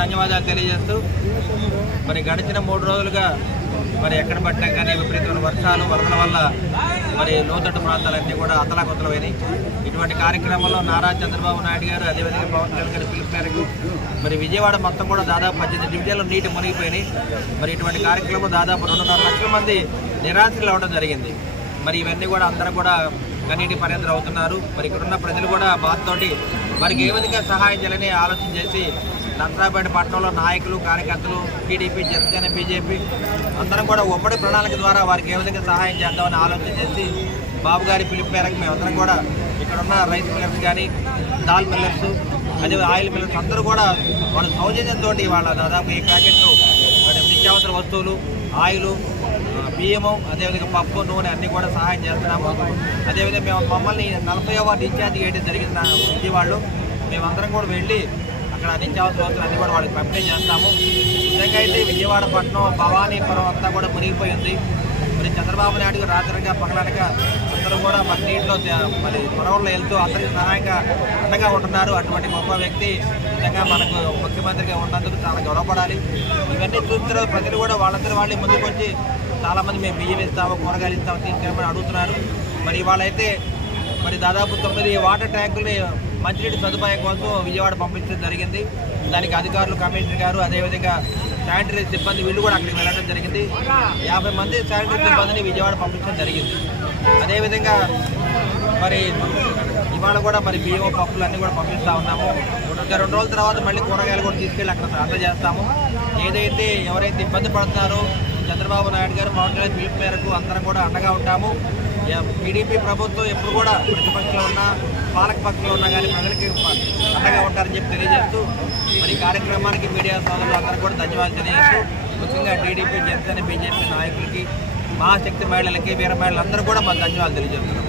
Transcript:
ధన్యవాదాలు తెలియజేస్తూ మరి గడిచిన మూడు రోజులుగా మరి ఎక్కడ పట్టినా కానీ విపరీతమైన వర్షాలు వరదల వల్ల మరి లోతట్టు ప్రాంతాలన్నీ కూడా అతలాకుతలమైనాయి ఇటువంటి కార్యక్రమంలో నారా చంద్రబాబు నాయుడు గారు అదేవిధంగా పవన్ కళ్యాణ్ గారి పిలుపు మేరకు మరి విజయవాడ మొత్తం కూడా దాదాపు పద్దెనిమిది డివిజన్లు నీటి మునిగిపోయినాయి. మరి ఇటువంటి కార్యక్రమం దాదాపు రెండున్నర లక్షల మంది నిరాశలు అవ్వడం జరిగింది. మరి ఇవన్నీ కూడా అందరూ కూడా కన్నీటి పర్యంతరం అవుతున్నారు. మరి ఇక్కడున్న ప్రజలు కూడా బాధతోటి వారికి ఏ విధంగా సహాయం చేయాలని ఆలోచన చేసి నర్సరాపేట పట్టణంలో నాయకులు కార్యకర్తలు టీడీపీ జనసేన బీజేపీ అందరం కూడా ఉమ్మడి ప్రణాళిక ద్వారా వారికి ఏ విధంగా సహాయం చేద్దామని ఆలోచన చేసి బాబు గారి పిలుపు మేరకు మేమందరం కూడా ఇక్కడ ఉన్న రైస్ మిల్లర్స్ కానీ దాల్ మిల్లర్స్ అదే ఆయిల్ మిల్లర్స్ అందరూ కూడా వాళ్ళ సౌజన్యంతో వాళ్ళ దాదాపు ఈ ప్యాకెట్లు నిత్యావసర వస్తువులు ఆయిలు బియ్యము అదేవిధంగా పప్పు నూనె అన్నీ కూడా సహాయం చేస్తున్నాము. అదేవిధంగా మేము మమ్మల్ని నలభై వార్డు ఇన్ఛార్జ్ చేయడం జరిగింది వాళ్ళు మేమందరం కూడా వెళ్ళి అక్కడ నిత్యావసర వస్తువులు అన్నీ కూడా వాళ్ళకి పంపిణీ చేస్తాము. నిజంగా అయితే విజయవాడ పట్టణం భవానీపురం అంతా కూడా మునిగిపోయింది మరి చంద్రబాబు నాయుడు రాత్రిగా పగలనక అందరూ కూడా మరి నీటిలో మరి పొడవుల్లో వెళ్తూ అందరికీ సహాయంగా అండగా ఉంటున్నారు. అటువంటి గొప్ప వ్యక్తి నిజంగా మనకు ముఖ్యమంత్రిగా ఉన్నందుకు చాలా గౌరవపడాలి. ఇవన్నీ చూస్తున్న ప్రజలు కూడా వాళ్ళందరూ వాళ్ళే ముందుకు వచ్చి చాలామంది మేము బియ్యం ఇస్తాము కూరగాయలు ఇస్తాము తీసుకెళ్ళమని అడుగుతున్నారు. మరి ఇవాళైతే మరి దాదాపు తొమ్మిది వాటర్ ట్యాంకుల్ని మంచినీటి సదుపాయం కోసం విజయవాడ పంపించడం జరిగింది. దానికి అధికారులు కమిషనర్ గారు అదేవిధంగా శానిటరీ సిబ్బంది వీళ్ళు కూడా అక్కడికి వెళ్ళడం జరిగింది. యాభై మంది శానిటరీ సిబ్బందిని విజయవాడ పంపించడం జరిగింది. అదేవిధంగా మరి ఇవాళ కూడా మరి బియ్యం పప్పులు అన్నీ కూడా పంపిస్తూ ఉన్నాము. రెండు రోజుల తర్వాత మళ్ళీ కూరగాయలు కూడా తీసుకెళ్ళి అక్కడ అందజేస్తాము. ఏదైతే ఎవరైతే ఇబ్బంది పడుతున్నారో చంద్రబాబు నాయుడు గారు పవన్ కళ్యాణ్ పిలుపు మేరకు అందరం కూడా అండగా ఉంటాము. టీడీపీ ప్రభుత్వం ఎప్పుడు కూడా ప్రతిపక్షంలో ఉన్నా పాలక పక్షంలో ఉన్నా కానీ ప్రజలకి అండగా ఉంటారని చెప్పి తెలియజేస్తూ మరి కార్యక్రమానికి మీడియా సోదరులు అందరూ కూడా ధన్యవాదాలు తెలియజేస్తూ ముఖ్యంగా టీడీపీ జనసేన బీజేపీ నాయకులకి మహాశక్తి మహిళలకి వీర మహిళలందరూ కూడా మా ధన్యవాదాలు తెలియజేస్తున్నాం.